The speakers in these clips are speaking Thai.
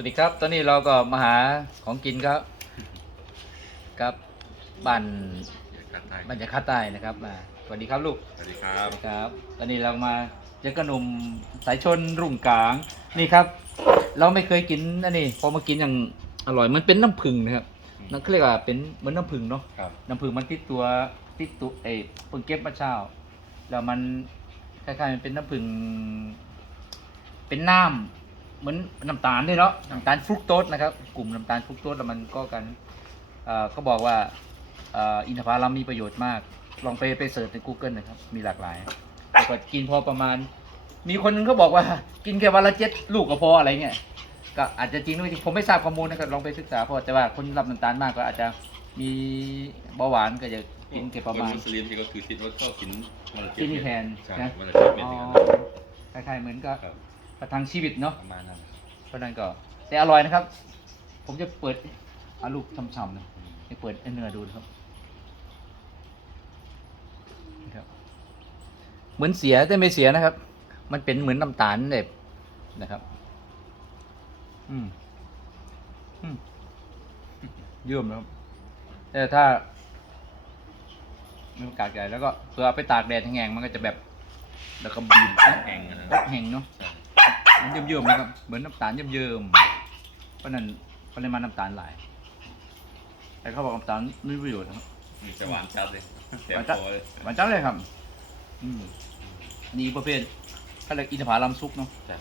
สวัสดีครับ ตอนนี้เราก็มาหาของกินครับครับบ้านเดี๋ยวกันได้บ้านยาคาใต้นะครับมาสวัสดีครับลูกสวัสดีครับครับ ตอนนี้เรามาเจอกระหนุ่มสายชนรุ่งกลางนี่ครับ เราไม่เคยกินอันนี้พอมากินอย่างอร่อยมันเป็นน้ำผึ้งนะครับนั่นเขาเรียกว่าเป็นเหมือนน้ำผึ้งเนาะครับน้ำผึ้งมันติดตัวติดตัวเอ้ยเพิ่งเก็บมาเช้า แล้วมันคล้ายๆมันเป็นน้ำผึ้งเป็นน้ำ เหมือนน้ำตาลด้วยเนาะน้ำตาลฟรุกโตสนะครับ กลุ่มน้ำตาลฟรุกโตสแล้วมันก็กันเอ่อเขาบอกว่าเอ่ออินทผลัมมีประโยชน์มาก ลองไปไปเสิร์ชใน Google นะครับ มีหลากหลายแต่ก็กินพอประมาณ มีคนนึงเขาบอกว่ากินแค่วันละเจ็ดลูกก็พออะไรเงี้ยก็อาจจะจริงหรือไม่จริงผมไม่ทราบข้อมูลนะครับลองไปศึกษาเพราะแต่ว่าคนรับน้ำตาลมากก็อาจจะมีเบาหวานก็จะกินแค่ประมาณคนมุสลิมที่ก็คือคิดว่าชอบกินวันละเจ็ดกินนี่เม็ดแทนใช่นะวันละเจ็ดเม็ดอ๋อนี่ครับคล้ายๆเหมือนกับครับ ประทังชีวิตเนาะประมาณนั้นเพราะฉะนั้นก็แต่อร่อยนะครับ ผมจะเปิดอาลูกช่ำๆนะให้เปิดไอ้เนื้อดูนะครับนี่ครับ เหมือนเสียแต่ไม่เสียนะครับ มันเป็นเหมือนน้ำตาลแบบนะครับ อืมอืมเยื่อมนะครับแต่ถ้าไม่ประกาศใหญ่แล้วก็เผื่อเอาไปตากแดดแห้งๆมันก็จะแบบ แล้วก็บีบแห้งนะแห้งเนาะใช่ มันเยิ้มๆนะครับเหมือนน้ำตาลเยิ้มๆเพราะนั้นปริมาณน้ำตาลหลาย แต่เขาบอกน้ำตาลไม่มีประโยชน์นะครับมีแต่หวานจัดเลยแต่หวานจัดพอเลยหวานจังเลยครับ อืมนนี้ประเภทเขาเรียกอินทผลัมซุกเนาะใช่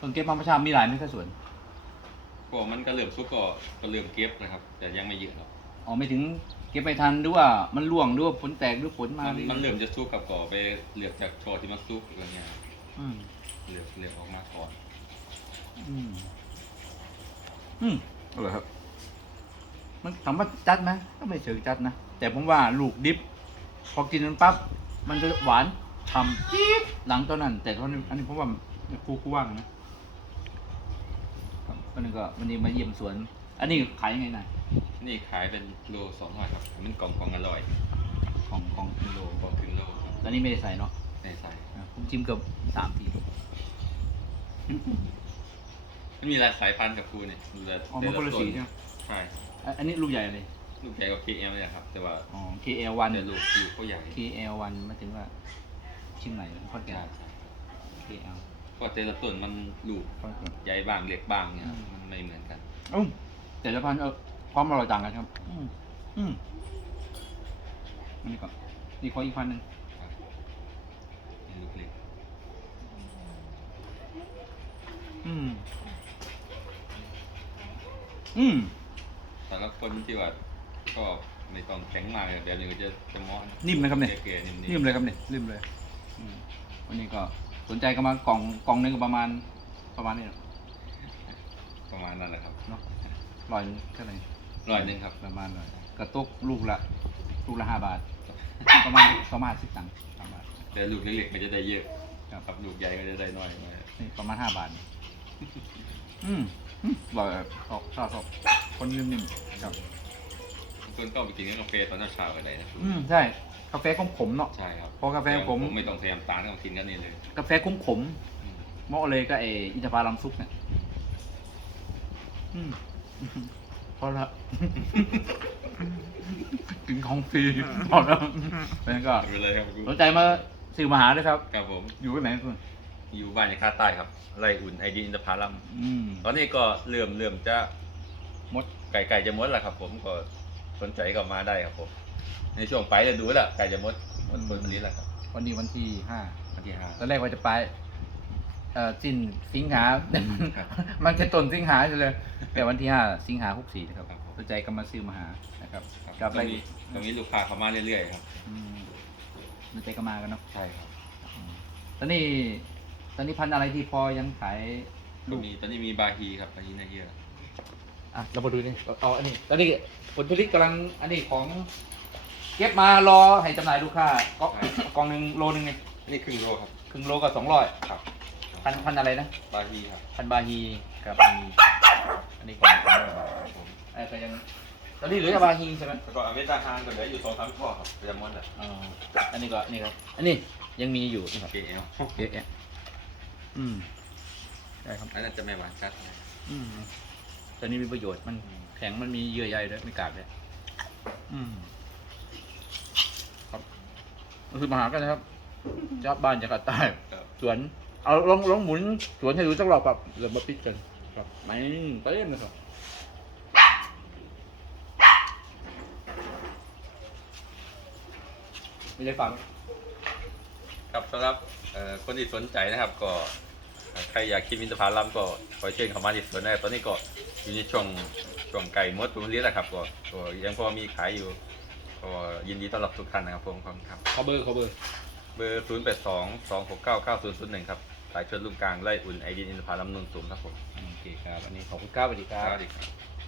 ต้นเก็บมาประชามมีหลายไม่ค่อยสวนก็มันก็เริ่มซุกก็ก็เริ่มเก็บนะครับ แต่ยังไม่เยอะหรอกอ๋อไม่ถึง เก็บไม่ทันหรือว่ามันร่วงหรือว่าผลแตกหรือผลมามันหรือมันเริ่มจะซุกกับก่อไปเหลือกจากช่อที่มันซุกอะไรเงี้ยครับอืมเหลือกเหลือกออกมาก่อนอืมอืมอร่อยครับ มันถามว่าจัดไหมก็ไม่เชิงจัดนะแต่ผมว่าลูกดิบพอกินมันปั๊บมันจะหวานฉ่ำจี๊ดหลังตอนนั้น แต่ตอนนี้อันนี้ผมว่าครูครูว่างนะครับวันนี้ก็วันนี้มาเยี่ยมสวน อันนี้ขายยังไงนาย นี่ขายเป็นโลสองร้อยครับมันกล่องกล่องอร่อยของของกิโลกล่องถึงโลครับตอนนี้ไม่ได้ใส่เนาะในใส่อะผมจิ้มเกับสามทีมันมีหลายสายพันธุ์กับครูเนี่ยดูแลอ๋อมันคนละสีใช่ไหมใช่อะอันนี้ลูกใหญ่เลยลูกใหญ่กว่า KM เลยครับ แต่ว่าอ๋อ KL1 แต่ลูกลูกเขาใหญ่ KL1 มาถึงว่าเชียงใหม่ขอนแก่ใช่น ใช่ KL ก็แต่ละต้นมันลูกขอนแก่น ใหญ่บ้างเล็กบ้างเนี่ยอืม มันไม่เหมือนกันอืมแต่ละพันธุ์เออ ความอร่อยต่างกันครับ อืมอืมอันนี้ก่อนนี่ขออีกพันหนึ่งครับนี่ลูกเล็กอืม อืมแต่ละคนที่ว่าก็ไม่ต้องแข็งมากเดี๋ยวนี้ก็จะจะมอนนิ่มนะครับเนี่ยเกลี่ยๆนิ่มนิ่มเลยครับเนี่ยนิ่มเลย อืมวันนี้ก็สนใจก็มากล่องกล่องหนึงก็ประมาณ ประมาณนี้เนอะๆประมาณนั้นแหละครับ เนาะร้อยหนึ่งเท่าไหร่ ร้อยหนึ่งครับ ประมาณร้อยกระตุกลูกละลูกละห้าบาท ประมาณประมาณสิบตังค์สามบาทแต่ลูกเล็กๆมันจะได้เยอะครับครับลูกใหญ่ก็จะได้น้อยหน่อยนี่ประมาณห้าบาท อืมอืมอร่อยอะชอบชอบชอบคนนิ่มๆครับบางคนก็ไปกินกับกาแฟตอนเช้าๆก็ได้นะอืมใช่กาแฟขมขมๆเนาะใช่ครับเพราะกาแฟผมไม่ต้องใส่น้ำตาลก็กินกันนี่เลย กาแฟขมขมอืมๆเหมาะเลยก็เอออินทผลัมซุปเนี่ยอืม พอละ กินของฟรีพอแล้วแล้วก็ไม่เป็นไรครับครูสนใจมาสื่อมาหาด้วยครับ ครับผม อยู่ที่ไหนคุณอยู่บ้านในค่าใต้ครับ ไร่อุ่นไอดีอินทผลัมอืมตอนนี้ก็เริ่มเริ่มจะมดไก่ไก่จะมดแล้วครับ ผมก็สนใจก็มาได้ครับผม ในช่วงไปเลยดูแล้วไก่จะมดมดผลผลิตแล้วครับวันนี้วันที่ห้าวันที่ห้าตอนแรกว่าจะไป เอ่อสิ้นสิงหาแต่มันครับมันจะต้นสิงหาอยู่เลย แต่วันที่ห้าสิงหาหกสี่นะครับครับผมสนใจก็มาซื้อมาหานะครับครับกับตอะไรรงนี้ตรงนี้ลูกค้าเข้ามาเรื่อยๆครับ อืมสนใจก็มากันเนาะใช่ครับอืมตอนนี้ ตอนนี้พันธุ์อะไรที่พอยังขายตรงนี้ตอนนี้มีบาฮีครับบาฮีนาเยียอะเรามาดูนี่เอาเอาอันนี้ ตอนนี้ผลผลิตกำลังอันนี้ของ เก็บมารอให้จำหน่ายลูกค้าก็กล่องหนึ่งโลหนึ่งไงนี่ครึ่งโลครับ ครึ่งโลก็สองร้อยครับ พันพันอะไรนะ บาฮีครับพันบาฮีครับมีอันนี้ของไอ้ก็ยังตอนนี้เหลือแต่บาฮีใช่ไหมแล้วก็อเมริกาฮานก็เหลืออยู่สองสามข้อครับประจำวันอะอ๋ออันนี้ก็นี่ครับ อันนี้ยังมีอยู่นะครับ KL เยอะแยะอืม ได้ครับ อันนั้นจะไม่หวานชัดนะอืมแต่นี่มีประโยชน์ มันแข็ง มันมีเยื่อใยด้วยไม่กาดเลยอืม ครับมาคือมาหากันนะครับ จับบ้านจากาใต้ ครับสวน เอาลองลองหมุนสวนให้ดูสักรอบครับเดี๋ยวมาปิดกันครับไม่เต้นนะครับไม่ได้ฟัง ครับสำหรับเอ่อคนที่สนใจนะครับก็ใครอยากกินมินทผลัมก็ขอเชิญเข้ามาที่สวนได้ตอนนี้ก็อยู่ในช่วงช่วงไก่มดผลผลิตแล้วครับก็ก็ยังพอมีขายอยู่ก็ยินดีต้อนรับทุกท่านนะครับผมขอบคุณครับเขาเบอร์เขาเบอร์ เบอร์ 0 8 2 2 6 9 9 0 0 1 ครับสายชนลุงกลางไล่อุ่นไอดินอินทผลัมนนท์สูงครับผม โอเคครับ อันนี้ขอบคุณครับสวัสดีครับสวัสดีครับ